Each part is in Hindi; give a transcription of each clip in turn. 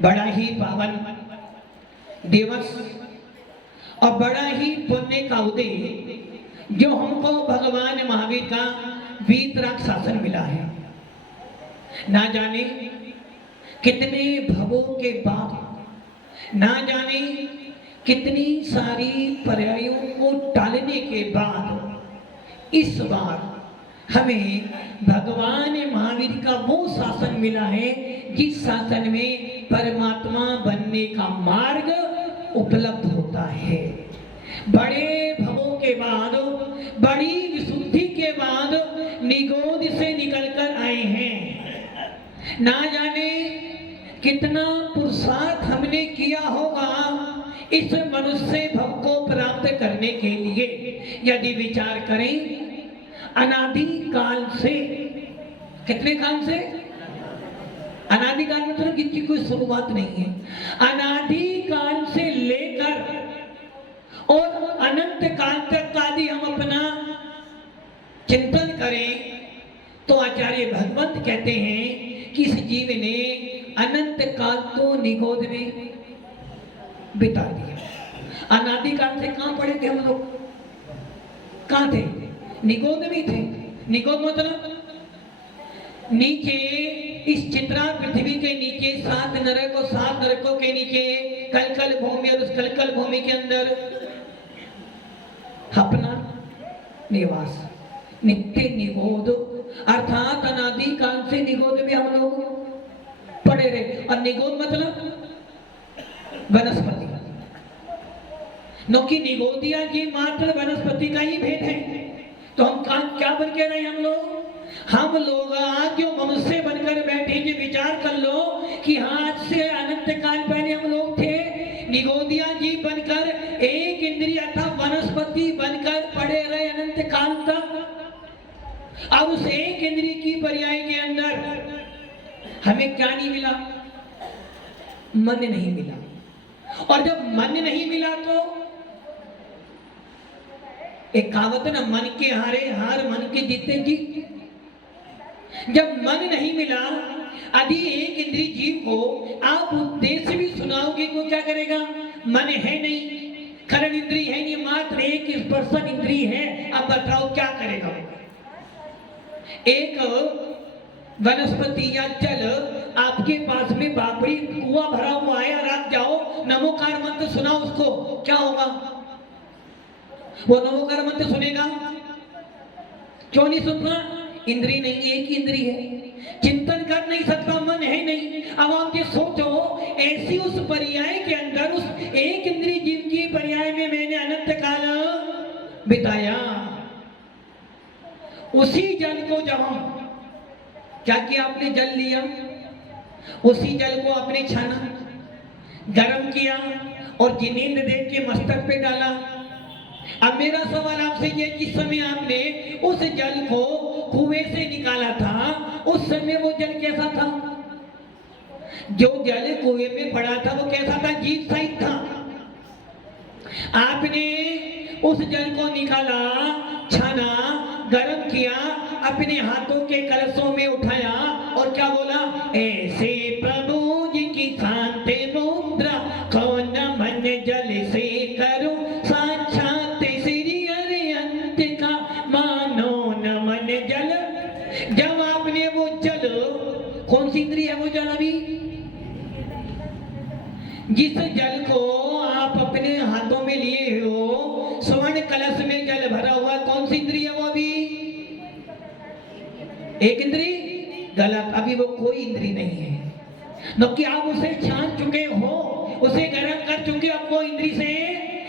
बड़ा ही पावन दिवस और बड़ा ही पुण्य का उदय जो हमको भगवान महावीर का वीतराग शासन मिला है। ना जाने कितने भवों के बाद, ना जाने कितनी सारी पर्यायों को टालने के बाद इस बार हमें भगवान महावीर का वो शासन मिला है जिस शासन में परमात्मा बनने का मार्ग उपलब्ध होता है। बड़े भवों के बाद, बड़ी विशुद्धि के बाद निगोद से निकलकर आए हैं। ना जाने कितना पुरुषार्थ हमने किया होगा इस मनुष्य भव को प्राप्त करने के लिए। यदि विचार करें, अनादि काल से, कितने काल से? अनादि काल में तो किसी कोई शुरुआत नहीं है। अनादि काल से लेकर और अनंत काल तक का यदि हम अपना चिंतन करें तो आचार्य भगवंत कहते हैं कि इस जीव ने अनंत काल तो निगोद में बिता दिया। अनादि काल से कहां पड़े थे हम लोग? कहां थे? निगोद में थे। निगोद मतलब नीचे इस चित्रा पृथ्वी के नीचे 7 नरक और 7 नरकों के नीचे कलकल भूमि और उस कलकल भूमि के अंदर अपना निवास, नित्य निगोद, अर्थात अनादि काल से निगोद में हम लोग पड़े रहे। और निगोद मतलब वनस्पति, नौकी निगोदिया जी मात्र वनस्पति का ही भेद है। तो हम क्या बन के रहे हम लोग? हम लोग आज जो मनुष्य बनकर बैठे, जो विचार कर लो कि आज से अनंत काल पहले हम लोग थे निगोदिया जी बनकर, एक इंद्रिय अथवा वनस्पति बनकर पड़े रहे अनंत काल तक। अब उस एक इंद्रिय की पर्याय के अंदर हमें क्या नहीं मिला? मन नहीं मिला। और जब मन नहीं मिला तो एक कहावत है ना, मन के हारे हार मन के जीते जीत। जब मन नहीं मिला, यदि एक इंद्रिय जीव को आप उद्देश्य भी सुनाओगे तो क्या करेगा? मन है नहीं, करण इंद्रिय है नहीं, मात्र एक स्पर्शन इंद्रिय है। अब बताओ क्या करेगा? एक वनस्पति या जल आपके पास में बाबरी कुआं भरा हुआ है और आप जाओ नमोकार मंत्र सुनाओ उसको, क्या होगा? वो नमोकार मंत्र सुनेगा? क्यों नहीं सुनना? इंद्रिय नहीं, एक ही इंद्रिय है, चिंतन कर नहीं सकता, मन है नहीं। अब आप ये सोचो, ऐसी उस पर्याय के अंदर, उस एक इंद्रिय जीव की पर्याय में मैंने अनंत काल बिताया। उसी जल को जब हम क्या किया, आपने जल लिया, उसी जल को आपने छाना, गर्म किया और जिनेंद्र देव के मस्तक पे डाला। अब मेरा सवाल आपसे ये, जिस समय आपने उस जल को कुएं से निकाला था, उस समय वो जल कैसा था? जो जल कुएं में पड़ा था वो कैसा था? जीव सहित था। आपने उस जल को निकाला, छाना, गर्म किया, अपने हाथों के कलशों में उठाया और क्या बोला? ऐसे प्रभु जी की शांत मुद्रा, कौन मन जल से करूं साक्षात श्री अरिहंत का मानो नमन जल। जब आपने वो जल, कौन सी इंद्रिय है वो जल? अभी जिस जल को आप अपने हाथों में लिए हो, स्वर्ण कलश में जल भरा हुआ, कौन सी इंद्रिय है वो? अभी एक इंद्रिय? गलत, अभी वो कोई इंद्रिय नहीं है। कि आप उसे छान चुके हो, उसे गर्म कर चुके, अब वो इंद्रिय से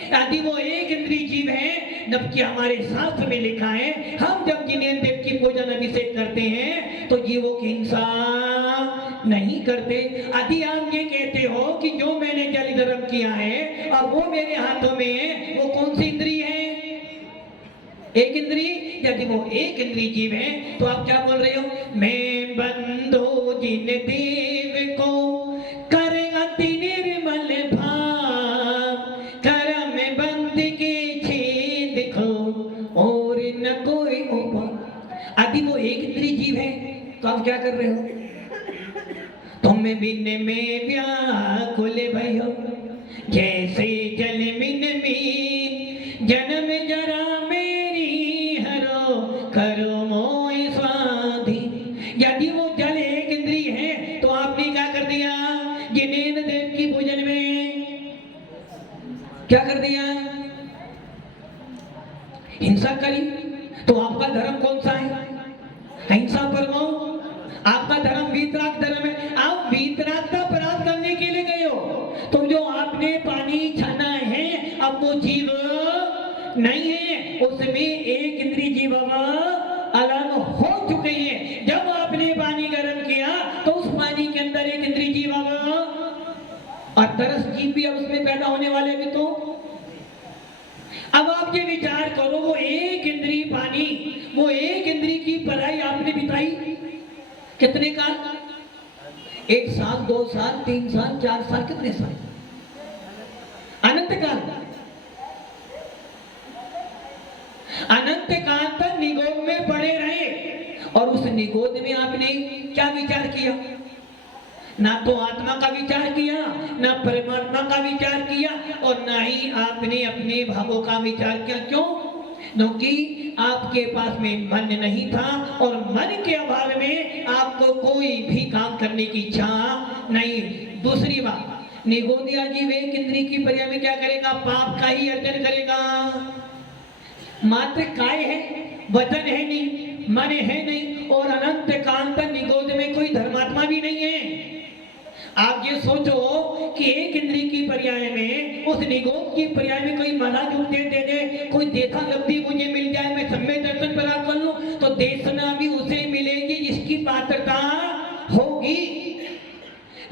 यदि वो एक इंद्रिय जीव है, जबकि हमारे शास्त्र में लिखा है हम जब जिनेंद्र देव की पूजन अभिषेक करते हैं तो जीवों की हिंसा नहीं करते। यदि आप ये कहते हो कि जो मैंने जल गर्म किया है और वो मेरे हाथों में है, वो कौन सी इंद्रिय है? एक इंद्रिय। यदि वो एक इंद्रिय जीव है तो आप क्या बोल रहे हो? मैं बंधो जिन देव को कर अति निर्मल भाव, करम बंद के छेद को और न कोई उपाय। यदि वो एक इंद्रिय जीव है तो आप क्या कर रहे हो? तुम में भी में व्याकुल भयो, जैसे जल मिन मीन जन्म जरा मेरी हरो, करो मोहि स्वाधीन। यदि वो जल एक इंद्री है तो आपने क्या कर दिया, जिनेन्द्र देव की पूजन में क्या कर दिया, हिंसा करी। तो आपका धर्म कौन सा है, अहिंसा परमो। आपका धर्म वीतराग धर्म है। आप वीतरागता प्राप्त करने के लिए गए हो, तो जो आपने पानी छाना है अब वो जीव नहीं है, उसमें एक इंद्रिय जीव अलग हो चुके हैं। जब आपने पानी गर्म किया तो उस पानी के अंदर एक इंद्रिय जीव और तरस जीव भी अब उसमें पैदा होने वाले भी। तो अब आप ये विचार करो, वो एक इंद्रिय पानी, वो एक इंद्रिय की पढ़ाई आपने बिताई कितने काल, 1 साल 2 साल 3 साल 4 साल, कितने साल, अनंत काल। अनंत काल तक निगोद में पड़े रहे और उस निगोद में आपने क्या विचार किया, ना तो आत्मा का विचार किया, ना परमात्मा का विचार किया और ना ही आपने अपने भावों का विचार किया। क्यों? क्योंकि आपके पास में मन नहीं था और मन के अभाव में आपको कोई भी काम करने की इच्छा नहीं। दूसरी बात, निगोदिया जीव एक इंद्रिय की पर्याय में क्या करेगा, पाप का ही अर्जन करेगा। मात्र काय है, वचन है नहीं, मन है नहीं और अनंत काल तक निगोद में कोई धर्मात्मा भी नहीं है। आप ये सोचो कि एक इंद्रिय की पर्याय में, उस निगोद की पर्याय में कोई माला जुट दे दे, कोई देखा लब्धि मुझे मिल जाए, मैं सम्यक दर्शन प्राप्त कर लूं, तो देशना भी उसे मिलेगी जिसकी पात्रता होगी।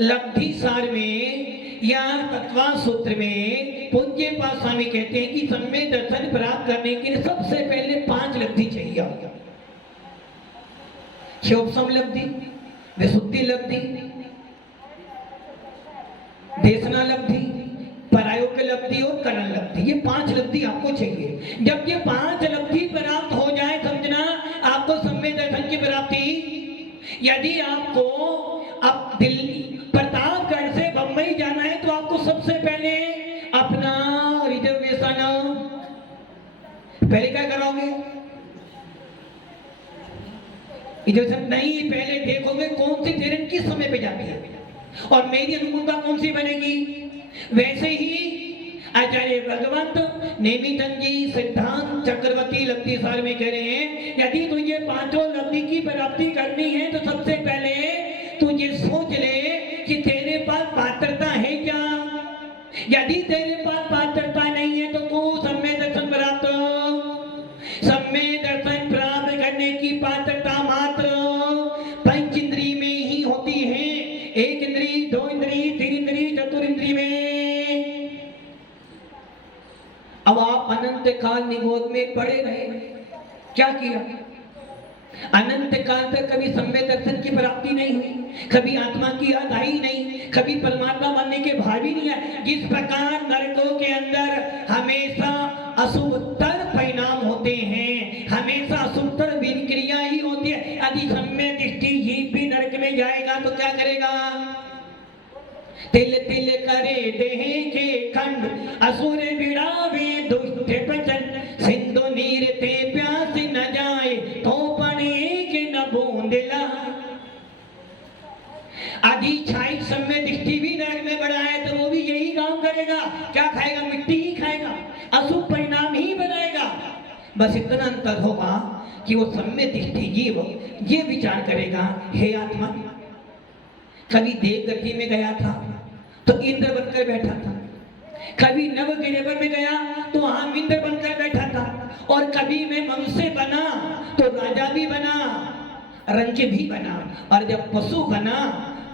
लब्धि सार में या तत्वा सूत्र में पूज्य पाद स्वामी कहते हैं कि सम्यक दर्शन प्राप्त करने के लिए सबसे पहले 5 लब्धि चाहिए। क्षोभसम लब्धि, विशुद्धि लब्धि, देशना लब्धि, परायोग लब्धि और करण लब्धि, ये 5 लब्धि आपको चाहिए। जब ये 5 लब्धि प्राप्त हो जाए, समझना आपको सम्यक दर्शन की प्राप्ति। यदि आपको अब दिल्ली प्रतापगढ़ से बंबई जाना है तो आपको सबसे पहले अपना रिजर्वेशन पहले क्या कराओगे, रिजर्वेशन नहीं, पहले देखोगे कौन सी ट्रेन किस समय पे जाती है और मेरी अनुकूलता कौन सी बनेगी। वैसे ही आचार्य भगवंत नेमिचंद जी सिद्धांत चक्रवर्ती लब्धि सार में कह रहे हैं, यदि तुझे 5 लब्धि की प्राप्ति करनी है तो सबसे पहले तुझे सोच ले कि तेरे पास पात्रता है क्या। यदि तेरे पास पात्रता नहीं है तो तू सम्यक दर्शन प्राप्त, सम्यक दर्शन प्राप्त करने की पात्रता मात्र पंच इंद्रिय में ही होती है। 1 इंद्रिय, 2 इंद्रिय, 3 इंद्रिय, चतुर इंद्रिय में। अब आप अनंत काल निगोद में पड़े रहे, क्या किया, अनंत काल तक कभी सम्यक दर्शन की प्राप्ति नहीं हुई, कभी आत्मा की याद आई नहीं, कभी परमात्मा बनने के भाव ही नहीं है। जिस प्रकार नरकों के अंदर हमेशा अशुभतर परिणाम होते हैं, हमेशा अशुभतर विक्रिया ही होती है। यदि सम्यक दृष्टि जीव भी नरक में जाएगा तो क्या करेगा, तिल तिल करे देह के खंड, असुर बिड़ावे दुष्ट बचन, सिंधु नीर ते प्यास न जाए तो पड़े के न बूंदला। आदि छाई सम्यक दृष्टि भी नरक में बढ़ा है तो वो भी यही काम करेगा। क्या खाएगा, मिट्टी ही खाएगा, अशुभ परिणाम ही बनाएगा। बस इतना अंतर होगा कि वो सम्यक दृष्टि जीव ये विचार करेगा, हे आत्मा, कभी देव गति में गया था तो इंद्र बनकर बैठा था, कभी नवगिरेवर में गया तो वहां इंद्र बनकर बैठा था, और कभी मैं मनुष्य बना तो राजा भी बना, रंक भी बना, और जब पशु बना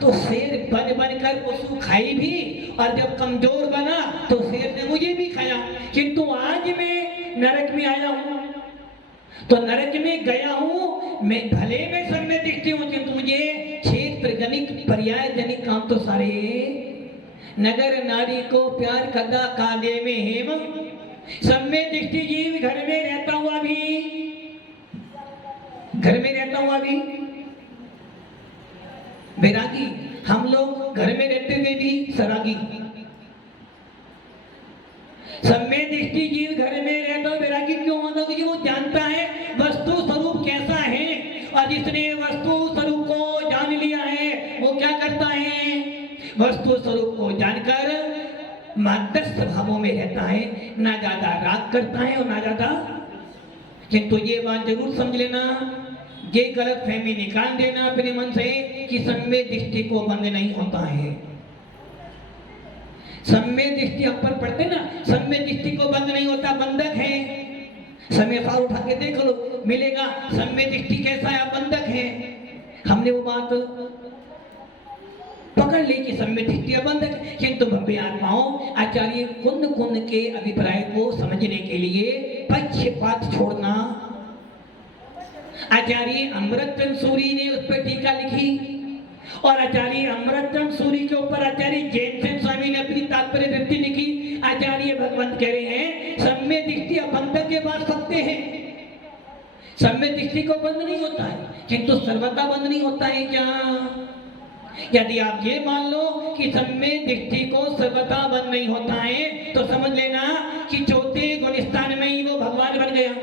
तो शेर बन बनकर पशु खाई भी, और जब कमजोर बना तो शेर ने मुझे भी खाया। किंतु आज मैं नरक में आया हूं, तो नरक में गया हूं मैं, भले में सम्यक दृष्टि हूं, किंतु मुझे क्षेत्र जनिक पर्याय जनिक काम तो सारे, नगर नारी को प्यार कदा कांदे में हेम, सम्यक दृष्टि जीव घर में रहता हुआ भी, घर में रहता हुआ भी बैरागी हम लोग घर में रहते हुए भी सरागी, सम्य दृष्टि जीव घर में रहता वैरागी क्यों होता? क्योंकि वो जानता है वस्तु स्वरूप कैसा है, और जिसने वस्तु स्वरूप को जान लिया है वो क्या करता है? वस्तु स्वरूप को जानकर मध्यस्थ भावों में रहता है, ना ज्यादा राग करता है और ना ज्यादा। किंतु ये बात जरूर समझ लेना, ये गलत फहमी निकाल देना अपने मन से कि सम्य दृष्टि को बंद नहीं होता है। सम्य दृष्टि हम पर पढ़ते ना, सम्य दृष्टि को बंद नहीं होता, बंधक है। समय सार उठा के देख लो, मिलेगा सम्य दृष्टि कैसा है, बंधक है। हमने वो बात पकड़ ली कि सम्य दृष्टि बंधक है। किंतु भव्य आत्माओं, आचार्य कुंद कुंद के अभिप्राय को समझने के लिए पक्षपात छोड़ना। आचार्य अमृतचंद सूरी ने उस पर टीका लिखी, और आचार्य अमृतचंद सूरी के ऊपर आचार्य जैनसेन स्वामी ने अपनी तात्पर्य वृत्ति लिखी। आचार्य भगवंत कह रहे हैं सम्य दृष्टि अबंधक के बाद सत्य है, सम्य दृष्टि को बंद नहीं होता है, किंतु सर्वथा बंद नहीं होता है क्या? यदि आप ये मान लो कि सम्य दृष्टि को सर्वथा बंद नहीं होता है, तो समझ लेना कि चौथे गुण स्थान में ही वो भगवान बन गया।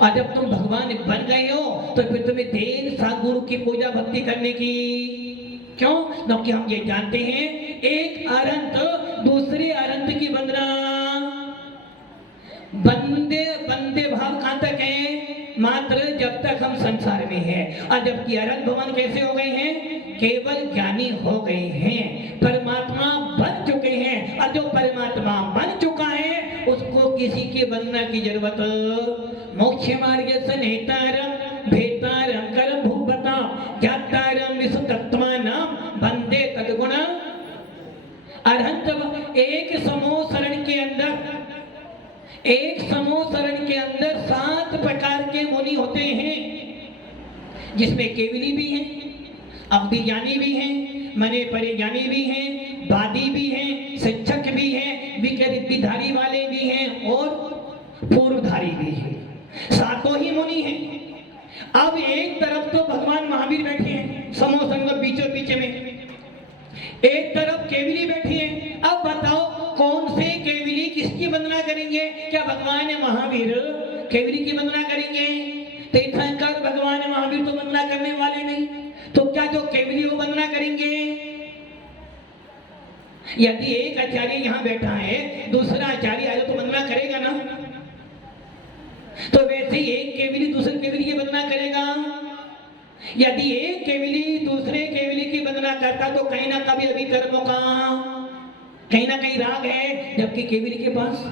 और जब तुम भगवान बन गए हो तो फिर तुम्हें देर साथ गुरु की पूजा भक्ति करने की क्यों? क्योंकि हम ये जानते हैं एक अनंत दूसरे अनंत की वंदना, बंदे बंदे भाव कहां तक है? मात्र जब तक हम संसार में हैं। और जबकि अनंत भवन कैसे हो गए हैं? केवल ज्ञानी हो गए हैं, परमात्मा बन चुके हैं। और जो परमात्मा बन चुका है उसको किसी के वंदना की जरूरत। मोक्ष मार्ग सनेतारम भेतारम करम भूपता जातारम विसुतत्वानाम वंदे तद्गुण। अरहंत एक समूह शरण के अंदर, एक समूह शरण के अंदर 7 प्रकार के मुनि होते हैं, जिसमें केवली भी हैं, अवधि ज्ञानी भी हैं, मने परे ज्ञानी भी हैं, वादी भी हैं, शिक्षक भी हैं, विकृतिधारी वाले भी हैं और पूर्वधारी भी हैं। 7 ही मुनि हैं। अब एक तरफ तो भगवान महावीर बैठे हैं समूह संगम बीचों बीच में, एक तरफ केवली बैठी है। अब बताओ कौन से केवली किसकी वंदना करेंगे? क्या भगवान महावीर केवली की वंदना करेंगे? तीर्थंकर भगवान महावीर तो वंदना करने वाले नहीं, तो क्या जो केवली वो वंदना करेंगे? यदि एक आचार्य यहाँ बैठा है, दूसरा आचार्य आए तो वंदना करेगा ना? तो वैसे ही एक केवली दूसरे केवली की वंदना करेगा। यदि एक केवली दूसरे केवली की वंदना करता तो कहीं ना कभी अभी कर्मों का कहीं ना कहीं राग है, जबकि केवली के पास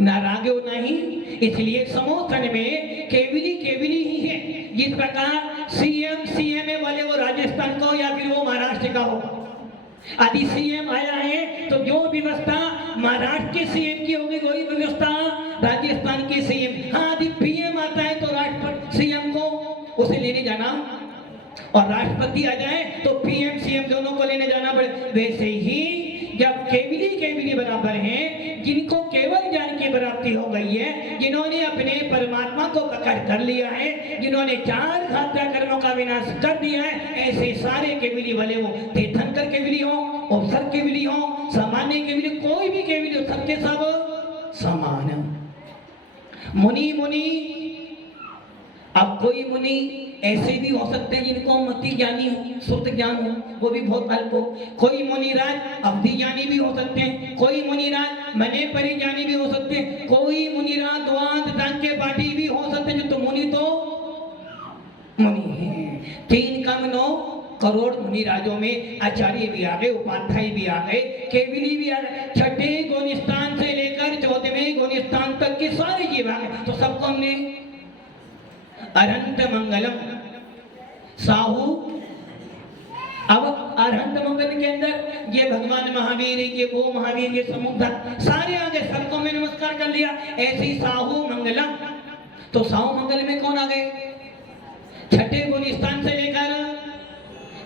ना राग हो ना ही। इसलिए समूहन में केवली केवली ही है। जिस प्रकार सीएम सीएमए वाले वो राजस्थान को या फिर वो महाराष्ट्र का हो, यदि सीएम आया है तो जो व्यवस्था महाराष्ट्र के सीएम की होगी वही व्यवस्था राजस्थान के सीएम। हाँ, यदि पीएम आता है तो राष्ट्रपति सीएम को उसे लेने जाना, और राष्ट्रपति आ जाए तो पीएम सीएम दोनों को लेने जाना पड़े। वैसे ही जब केवली केवली बराबर हैं, जिनको केवल ज्ञान की प्राप्ति हो गई है, जिन्होंने अपने परमात्मा को पकड़ कर लिया है, जिन्होंने 4 घातक कर्मों का विनाश कर दिया है, ऐसे सारे केवली वाले हो, तीर्थंकर केवली हो, अवसर केवली हो, सामान्य केवली, कोई भी केवली हो, सबके सब समान। मुनि मुनि, अब कोई मुनि ऐसे भी हो सकते हैं जिनको मति ज्ञानी हो, शुद्ध ज्ञान हो, वो भी बहुत अल्प हो। कोई मुनिराज अवधि ज्ञानी भी हो सकते हैं, कोई मुनिराज मने परि ज्ञानी भी हो सकते हैं, कोई मुनिराज द्वांत टांके पाटी भी हो सकते हैं। जो तो मुनि है 3 कम 9 करोड़ मुनिराजों में आचार्य भी आ गए, उपाध्याय भी आ गए, केवली भी आ गए। 6ठे गुण स्थान से लेकर 14वें गुण स्थान तक के सारे जीव आ गए। तो सबको हमने अरहंत मंगलम साहू। अब अरहंत मंगल के अंदर ये भगवान महावीर, ये वो महावीर, ये समुद्र सारे आ गए, सबको मैं नमस्कार कर लिया। ऐसे ही साहू मंगलम, तो साहू मंगल में कौन आ गए? 6ठे गुण स्थान से लेकर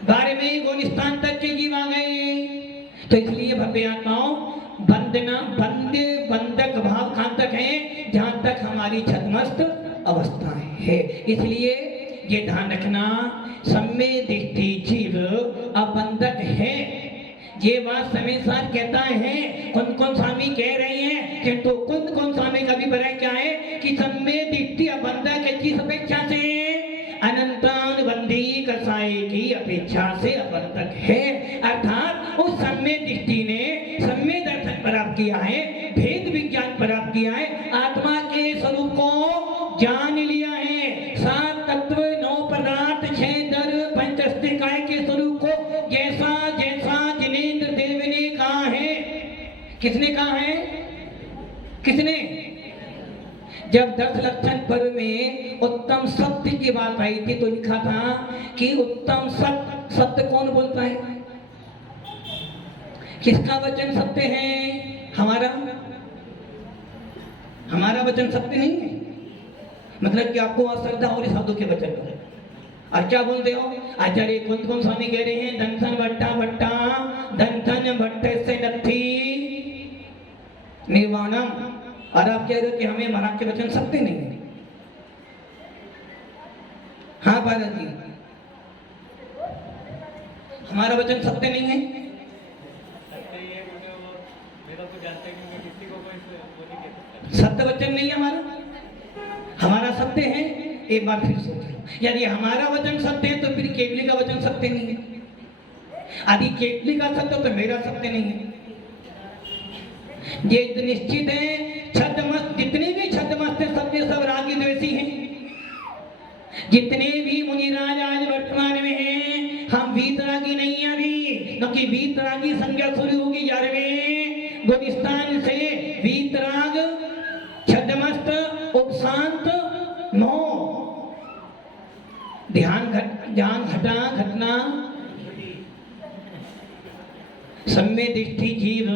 12वें गुण स्थान तक के जीव आ गए। तो इसलिए भव्य आत्माओं, बंदना बंदे बंधक भाव कहां तक है? जहां तक हमारी छद्मस्त अवस्थाएं है। इसलिए ये ध्यान रखना, सम्य दृष्टि जीव अबंधक है। ये बात समय साथ कहता है, कौन कौन स्वामी कह रहे हैं, कि तो कौन कौन स्वामी का अभिप्राय क्या है कि सम्य दृष्टि अबंधक है, किस अपेक्षा से, अनंतानुबंधी कसाई की अपेक्षा से अबंधक है। अर्थात उस सम्य दृष्टि ने सम्य दर्शन प्राप्त किया है, भेद विज्ञान प्राप्त किया है, आत्मा के स्वरूप को जान लिया है, सात तत्व, नौ पदार्थ, छह दर, पंचस्तिकाय के स्वरूप को जैसा जैसा जिनेंद्र देव ने कहा है। किसने कहा है? किसने? जब 10 लक्षण पर्व में उत्तम सत्य की बात आई थी तो लिखा था कि उत्तम सत्य, सत्य कौन बोलता है? किसका वचन सत्य है? हमारा। हमारा वचन सत्य नहीं है, मतलब कि आपको अश्रद्धा और साधु के वचन पर। और क्या बोलते हो? आचार्य कौन कौन स्वामी कह रहे हैं, धनसन भट्टा भट्टा धनसन भट्टे से नथी निर्वाणम। और आप कह रहे हो कि हमें महाराज के वचन सत्य नहीं है। हाँ भारत जी, हमारा वचन सत्य नहीं है। सत्य वचन नहीं है हमारा, हमारा सत्य है। एक बार फिर सोच लो, यदि हमारा वचन सत्य है तो फिर केवली का वचन सत्य नहीं है। यदि केवली का सत्य तो मेरा सत्य नहीं है। ये निश्चित है, छद्मस्त जितने भी छद्मस्त सब के सब रागी द्वेषी हैं। जितने भी मुनिराज आज वर्तमान में हैं, हम वीतरागी नहीं है अभी, क्योंकि वीतरागी संज्ञा शुरू होगी 11वें गुलिस्तान से। वीतराग, छद्मस्त, उपशांत, नौ ध्यान घटा घटना, सम्य दृष्टि जीव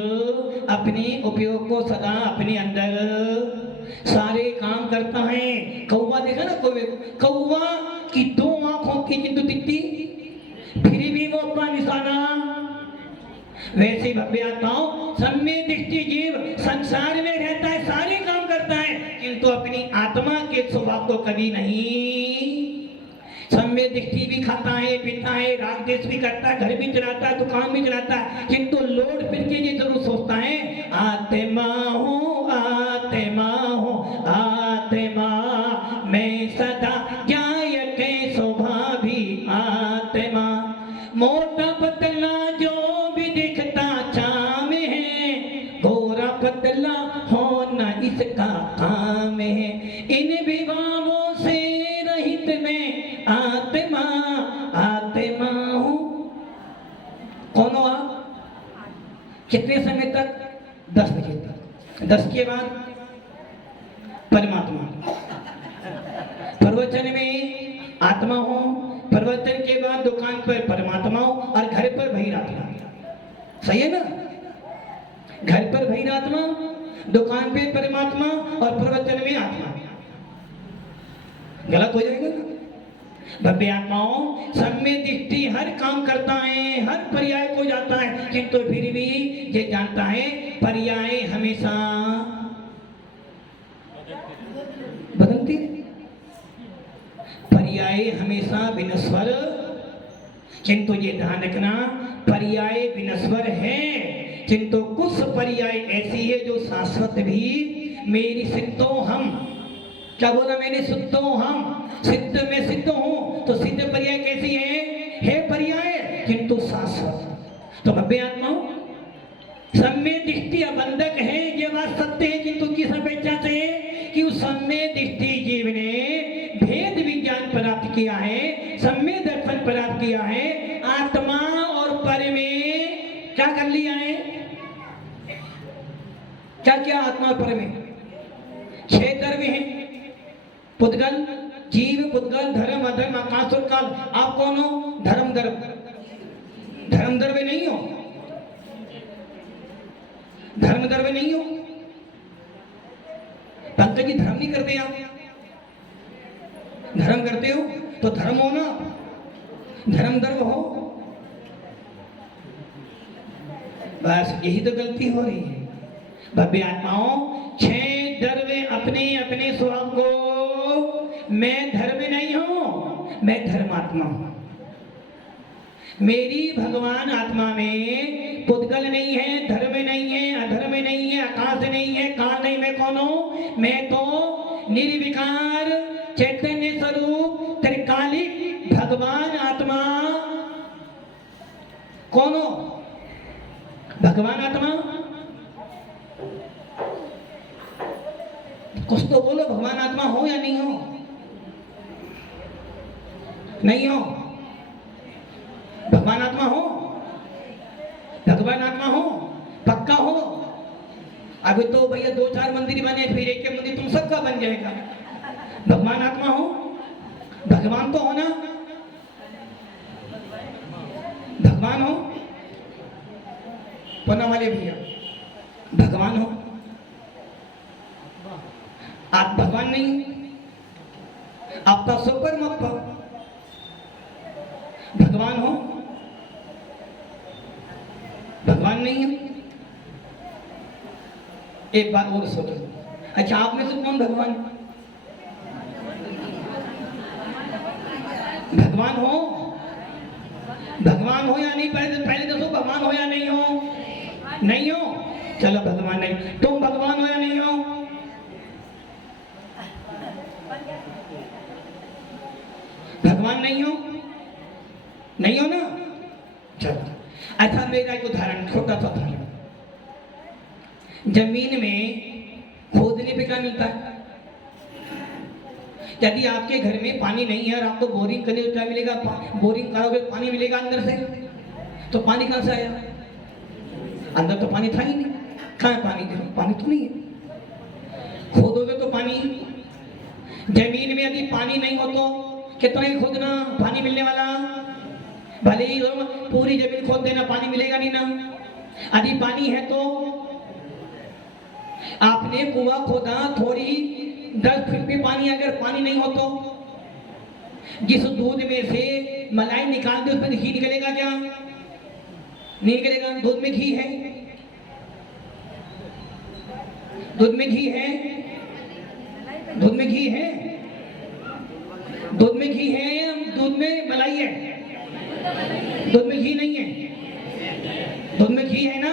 अपने उपयोग को सदा अपने अंदर सारे काम करता है। कौवा देखा ना, कौवा की 2 आंखों की किंतु दिखती, फिर भी वो अपना निशाना। वैसे भव्य आत्माओं, सम्य दृष्टि जीव संसार में रहता है, सारे काम करता है, किंतु अपनी आत्मा के स्वभाव को कभी नहीं। सम्य दृष्टि भी खाता है, पीता है, राग देश भी करता है, घर भी चलाता है, दुकान भी चलाता है, किंतु लौट फिर के ये जरूर सोचता है, आत्मा हूँ, आत्मा हूँ, आत्मा मैं सदा जाय के शोभा भी आत्मा। मोटा पतला जो भी दिखता चाम है, गोरा पतला होना इसका काम है। इन विभावों से रहित में आत्मा, आत्मा हूँ। कौन हो आप? कितने समय तक? 10 बजे तक। 10 के बाद परमात्मा। प्रवचन में आत्मा हो, प्रवचन के बाद दुकान पर परमात्मा हो, और घर पर बहिरात्मा। सही है ना? घर पर बहिरात्मा, दुकान पे परमात्मा और प्रवचन में आत्मा। गलत हो जाएगा ना? भव्य आत्माओं, सम्य दृष्टि हर काम करता है, हर पर्याय को जाता है, किंतु फिर भी ये जानता है पर्याय हमेशा बदलती है, पर्याय हमेशा विनश्वर। किंतु ये ध्यान रखना, पर्याय विनश्वर है, किंतु कुछ पर्याय ऐसी है जो शाश्वत भी। मेरी सिद्धो हम, क्या बोला मैंने? सिद्धो हम, सिद्ध में सिद्ध हूं, तो सिद्ध पर्याय कैसी है पर्याय, किंतु शाश्वत। तो भव्य आत्माओं, सम्य दृष्टि अबंधक है, ये बात सत्य है, किंतु किस अपेक्षा से? कि उस सम्य दृष्टि जीव ने भेद विज्ञान प्राप्त किया है, सम्य दर्शन प्राप्त किया है, आत्मा और पर में क्या कर लिया है? क्या क्या आत्मा और पर में? 6 द्रव्य हैं, पुद्गल, जीव, पुद्गल, धर्म, अधर्म, आकाश और काल। आप कौन हो? धर्म द्रव्य। धर्म द्रव्य नहीं हो, धर्म द्रव्य नहीं हो। पंकज जी, धर्म नहीं करते आप? धर्म करते हो तो धर्म हो ना, धर्म द्रव्य हो। बस यही तो गलती हो रही है। भव्य आत्माओं, 6 द्रव्य अपने अपने स्वभाव को, मैं धर्म नहीं हूं, मैं धर्मात्मा हूं। मेरी भगवान आत्मा में पुद्गल नहीं है, धर्म नहीं है, अधर्म नहीं है, आकाश नहीं है, काल नहीं। मैं कौन हूं? मैं तो निर्विकार चैतन्य स्वरूप त्रिकालिक भगवान आत्मा। कौन हो? भगवान आत्मा। कुछ तो बोलो, भगवान आत्मा हो या नहीं हो? नहीं हो? भगवान आत्मा हो? भगवान आत्मा हो? पक्का हो? अभी तो भैया 2-4 मंदिर बने, फिर एक मंदिर तुम सबका बन जाएगा। भगवान आत्मा हो? भगवान तो हो ना? भगवान हो? पन्ना वाले भैया भगवान हो? आप भगवान नहीं, आप तो सुपर मप्पा। भगवान हो? भगवान नहीं है। एक बात और सोचो, अच्छा आप में से कौन भगवान? भगवान हो? भगवान हो या नहीं? पहले दसो भगवान हो या नहीं हो? नहीं हो? चलो भगवान नहीं। तुम भगवान हो या नहीं हो? भगवान नहीं हो? नहीं हो ना? चलो अच्छा, मेरा एक उदाहरण, छोटा सा उदाहरण। जमीन में खोदने पे क्या मिलता है? यदि आपके घर में पानी नहीं है और आपको बोरिंग करने को क्या मिलेगा? बोरिंग करोगे पानी मिलेगा अंदर से। तो पानी कहां से आया? अंदर तो पानी था ही नहीं। कहां है पानी? देखो पानी तो नहीं है। खोदोगे तो पानी। जमीन में यदि पानी नहीं हो तो कितना ही खोदना, पानी मिलने वाला? भले ही पूरी जमीन खोद देना, पानी मिलेगा नहीं ना। यदि पानी है तो आपने कुआं खोदा, थोड़ी 10 फीट में पानी, अगर पानी नहीं हो तो जिस दूध में से मलाई निकाल दे उसमें घी निकलेगा क्या? नहीं निकलेगा। दूध में घी है? दूध में घी है? दूध में घी है? दूध में घी है या दूध में मलाई है? दूध में घी नहीं है। दूध में घी है ना?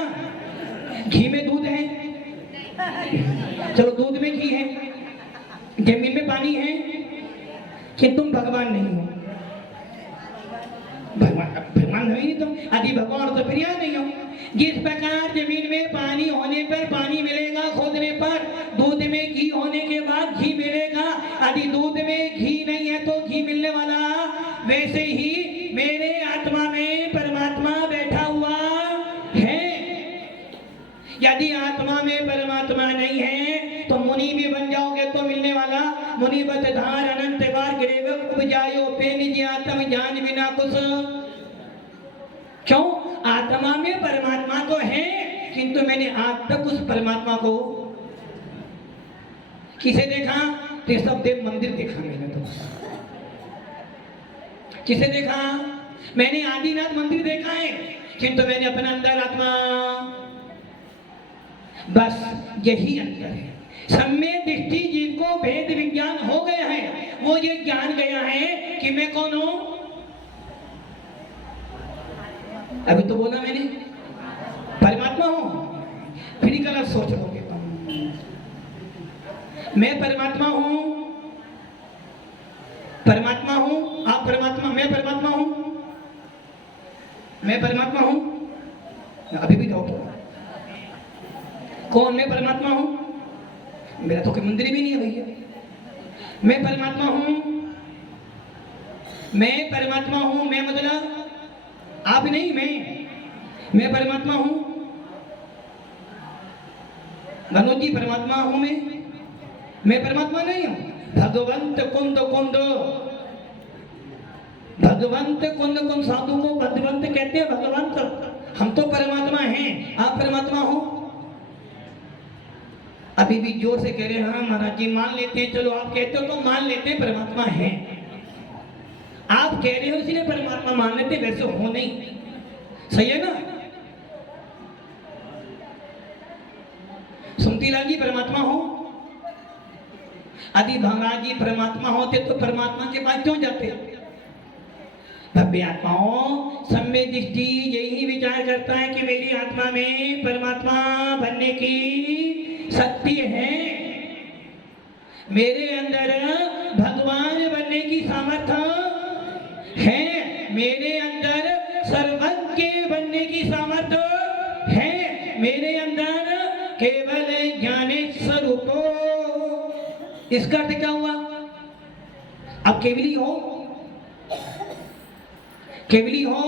घी में दूध है। चलो दूध में घी है, जमीन में पानी है, कि तुम भगवान नहीं हो? भगवान नहीं तुम। यदि भगवान तो फिर यहाँ नहीं हो। जिस प्रकार जमीन में पानी होने पर पानी मिलेगा, खोदने पर दूध में घी होने के बाद घी मिलेगा। यदि दूध में घी नहीं है तो घी मिलने वाला। वैसे ही मेरे आत्मा में परमात्मा बैठा हुआ है। यदि आत्मा में परमात्मा नहीं है तो मुनि भी बन जाओगे तो मिलने वाला। मुनि बत धार अनंत बार गिरेवक उपजायो पे निज आत्म जान बिना कुछ। क्यों? आत्मा में परमात्मा तो है, किंतु मैंने आज तक उस परमात्मा को किसे देखा? ऋषभ देव मंदिर देखा मैंने तो। किसे देखा? मैंने आदिनाथ मंदिर देखा है, किंतु मैंने अपना अंदर आत्मा। बस यही अंतर है। सम्य दृष्टि जीव को भेद विज्ञान हो गया है। वो ये ज्ञान गया है कि मैं कौन हूं। अभी तो बोला मैंने परमात्मा हूं, फिर गलत सोच लोगे तुम। मैं परमात्मा हूं, परमात्मा हूं, आप परमात्मा, मैं परमात्मा हूं, मैं परमात्मा हूं। अभी भी डाउट हो कौन? मैं परमात्मा हूं? मेरा तो कोई मंदिर भी नहीं है भैया। मैं परमात्मा हूं, मैं परमात्मा हूं। मैं मतलब आप नहीं, मैं परमात्मा हूं। मनोज जी परमात्मा हूं मैं परमात्मा नहीं हूं। भगवंत कुंद कुंद, भगवंत कुंद कुंद, साधु को भगवंत कहते हैं। भगवंत हम तो परमात्मा हैं, आप परमात्मा हो। अभी भी जोर से कह रहे हैं हाँ महाराज जी मान लेते हैं। चलो आप कहते हो तो मान लेते हैं परमात्मा है। आप कह रहे हो इसलिए परमात्मा मान लेते, वैसे हो नहीं। सही है ना? सुमतीलाल जी परमात्मा हो? यदि महाराज जी परमात्मा होते तो परमात्मा के पास क्यों जाते? भव्य आत्माओं, सम्य दृष्टि यही विचार करता है कि मेरी आत्मा में परमात्मा बनने की शक्ति है, मेरे अंदर भगवान बनने की सामर्थ्य है, मेरे अंदर सर्वज्ञ बनने की सामर्थ्य है, मेरे अंदर केवल ज्ञानेश्वर रूपो। इसका अर्थ क्या हुआ? अब केवली हो, केवली हो,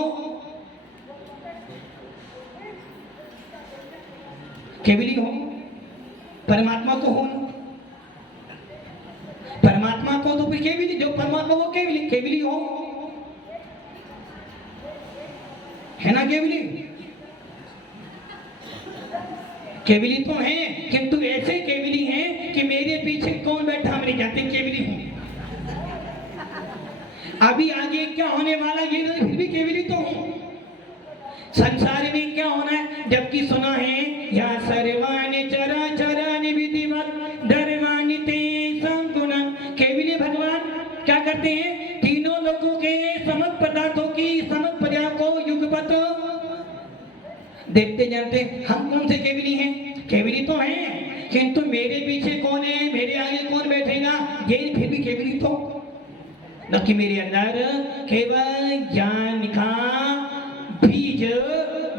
केवली हो, परमात्मा को हो, परमात्मा को तो फिर केवली, जो परमात्मा वो केवली, केवली हो, है ना? केवली, केवली तो है, किंतु ऐसे केवली हैं कि मेरे पीछे कौन बैठा हम नहीं जानते, केवली हूं। अभी आगे क्या होने वाला ये नहीं, फिर भी केवली तो हूं। संसार में क्या होना है, जबकि सुना है या सर्वाणि चराचराणि विधिवत धर्माणि ते संगुणं। केवली भगवान क्या करते हैं? तीनों लोगों के समस्त पदार्थों की समस्त प्रजा को युगपत देखते जानते। हम कौन से केवली हैं? केवली तो हैं, किंतु मेरे पीछे कौन है, मेरे आगे कौन बैठेगा, ये फिर भी केवली तो न कि मेरे अंदर केवल ज्ञान का बीज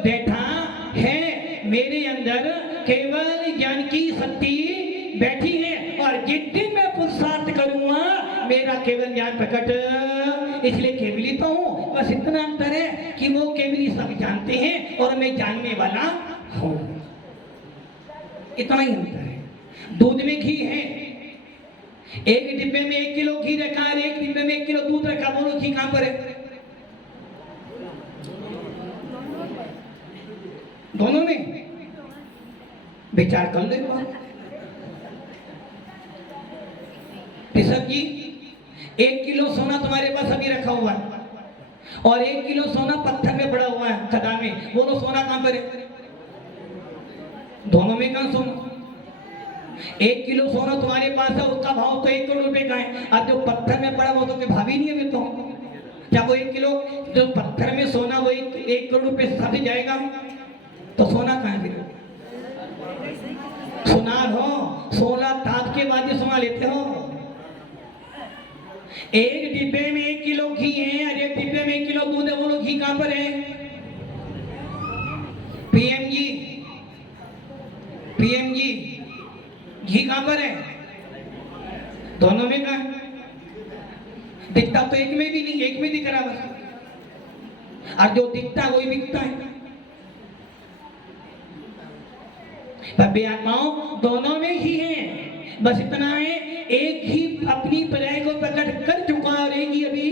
बैठा है, मेरे अंदर केवल ज्ञान की शक्ति बैठी है, और जिस दिन मैं पुरुषार्थ करूंगा मेरा केवल ज्ञान प्रकट, इसलिए केवली तो हूं। बस इतना अंतर है कि वो केवली सब जानते हैं और मैं जानने वाला हूं, इतना ही अंतर है। दूध में घी है, एक डिब्बे में 1 किलो घी रखा है, एक डिब्बे में 1 किलो दूध रखा, बोलो घी कहां पर है? दोनों में विचार कर लो। ऋषभ जी, 1 किलो सोना तुम्हारे पास अभी रखा हुआ है और 1 किलो सोना पत्थर में पड़ा हुआ है खदान में, बोलो सोना कहां पर है? दोनों में कहां सोना? 1 किलो सोना तुम्हारे पास है, उसका भाव तो 1 करोड़ रुपए का है, अब जो पत्थर में पड़ा वो तो कोई भाव ही नहीं है। तो क्या वो 1 किलो जो पत्थर में सोना वो 1 करोड़ रुपए से साथ जाएगा? तो सोना कहां है? सुनार हो, 16 ताप के बाद ये सोना लेते हो। एक डिब्बे में 1 किलो घी है और एक डिब्बे में 1 किलो दूध है, बोलो घी कहां पर है? पीएम जी, पीएम जी, घी कहां पर है? दोनों में कहां? दिखता तो एक में भी नहीं, एक में दिख रहा बस, और जो दिखता है वही बिकता है। भव्य आत्माओं, दोनों में ही है, बस इतना है एक ही अपनी पर्याय को प्रकट कर चुका और एक ही अभी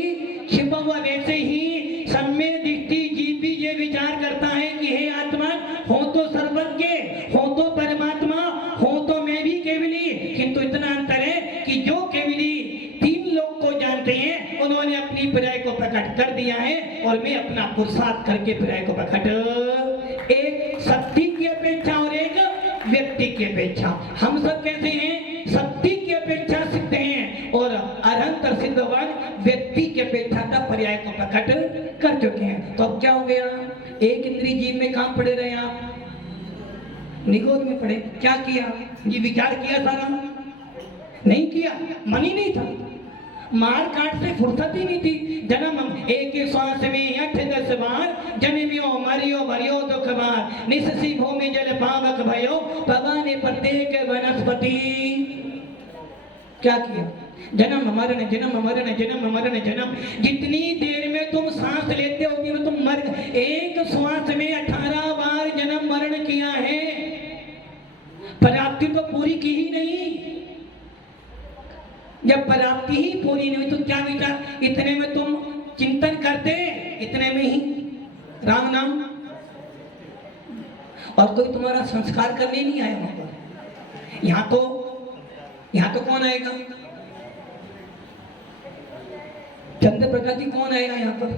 छिपा हुआ। वैसे ही सम्य दृष्टि जीव भी ये विचार करता है कि हे आत्मा, हो तो सर्वज्ञ, हो तो परमात्मा, हो तो मैं भी केवली, किंतु इतना अंतर है कि जो केवली 3 लोग को जानते हैं उन्होंने अपनी पर्याय को प्रकट कर दिया है और मैं अपना पुरुषार्थ करके पर्याय को प्रकट, एक शक्ति की अपेक्षा और एक व्यक्ति की अपेक्षा। हम सब कैसे हैं? शक्ति की अपेक्षा सिद्ध हैं और अरहंत सिद्ध भगवान व्यक्ति की अपेक्षा का पर्याय को प्रकट कर चुके हैं। तो अब क्या हो गया? एक इंद्रिय जीव में कहां पड़े रहे आप? निगोद में पड़े। क्या किया? ये विचार किया सारा? नहीं किया, मन ही नहीं था, मार काट से फुर्सत ही नहीं थी। जन्म एक श्वास में 8-10 बार, जन्मियो मरियो भरियो दुख बार, निस्सी भूमि जल पावक भयो, भगवान प्रत्येक वनस्पति। क्या किया? जन्म मरण जन्म मरण जन्म मरण जन्म। जितनी देर में तुम सांस लेते हो उतनी में तुम मर, एक श्वास में 18 बार जन्म मरण किया है, प्राप्ति तो पूरी की ही नहीं। जब प्राप्ति ही पूरी नहीं हुई तो क्या विचार? इतने में तुम चिंतन करते, इतने में ही राम नाम, और कोई तुम्हारा संस्कार करने नहीं आया वहां पर। यहाँ तो कौन आएगा? चंद्र प्रकाश जी कौन आएगा यहाँ पर?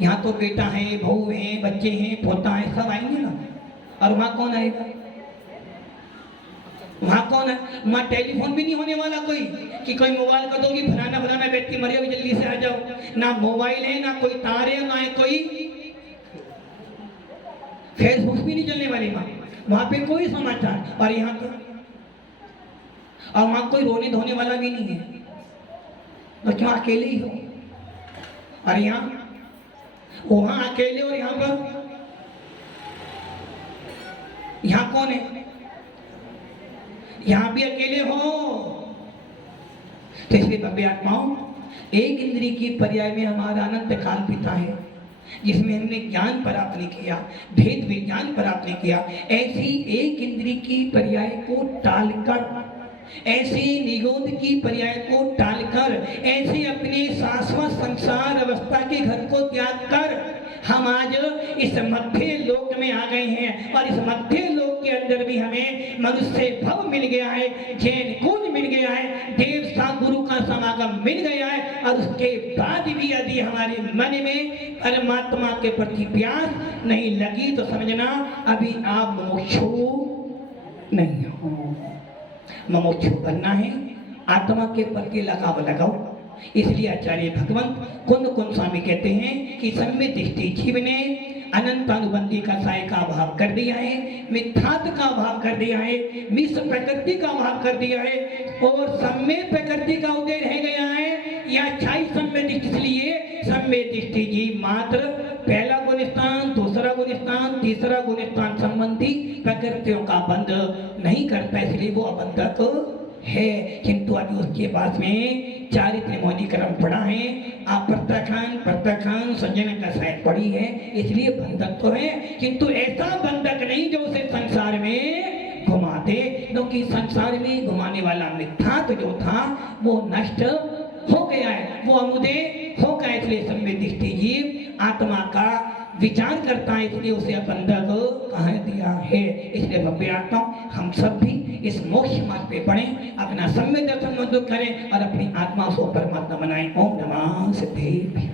यहाँ तो बेटा है, बहू है, बच्चे हैं, पोता है, सब आएंगे ना। और वहां कौन आएगा? वहाँ कौन है? वहाँ टेलीफोन भी नहीं होने वाला कोई कि कोई मोबाइल कर दोगी फलाना फलाना व्यक्ति मर गया जल्दी से आ जाओ। ना मोबाइल है, ना कोई तार है, ना है कोई फेसबुक भी नहीं चलने वाली वहाँ पे कोई समाचार। और यहाँ तो और वहाँ कोई रोने धोने वाला भी नहीं है, तो क्यों अकेले ही हो। और यहाँ वहाँ अकेले और यहाँ पर यहाँ कौन है? यहाँ भी अकेले हो। तो इसलिए भव्य आत्माओं, एक इंद्रिय की पर्याय में हमारा अनंत काल बीता है जिसमें हमने ज्ञान प्राप्त नहीं किया, भेद विज्ञान प्राप्त नहीं किया। ऐसी एक इंद्रिय की पर्याय को टालकर, ऐसे निगोद की पर्याय को टालकर, ऐसे अपने शाश्वत संसार अवस्था के घर को त्याग कर हम आज इस मध्य लोक में आ गए हैं। और इस मध्य लोक के अंदर भी हमें मनुष्य भव मिल गया है, जैन कुल मिल गया है, देवता गुरु का समागम मिल गया है। और उसके बाद भी यदि हमारे मन में परमात्मा के प्रति प्यास नहीं लगी तो समझना अभी आप मोक्षु नहीं हो। मोक्षु बनना है, आत्मा के प्रति लगाव लगाओ। इसलिए आचार्य भगवंत कुंद स्वामी कहते हैं कि सम्यक दृष्टि जीव ने अनंत अनुबंधी का साय का अभाव कर दिया है, मिथ्यात्व का अभाव कर दिया है, मिश्र प्रकृति का अभाव कर दिया है और सम्यक प्रकृति का उदय रह गया है। यह अच्छाई सम्यक दृष्टि, इसलिए सम्यक दृष्टि जीव मात्र पहला गुण स्थान, दूसरा गुण स्थान, तीसरा गुण स्थान संबंधी प्रकृतियों का बंध नहीं करता, इसलिए वो अबंधक है। किंतु अभी उसके पास में चारित्र मौलिकरण पढ़ा है, आप प्रत्याखान सज्जन का शायद पढ़ी है, इसलिए बंधक तो है किंतु ऐसा बंधक नहीं जो उसे संसार में घुमा दे, क्योंकि संसार में घुमाने वाला मिथ्यात्व जो था वो नष्ट हो गया है, वो अमुदय हो गया। इसलिए सम्यक दृष्टि जीव आत्मा का विचार करता है, इसलिए उसे बंधक कह दिया है। इसलिए भव्य आत्माओं, हम सब भी इस मोक्ष मार्ग पे बढ़ें, अपना सम्यक दर्शन मजबूत करें और अपनी आत्मा को परमात्मा बनाएं। ओम नमः सिद्धेभ्यः।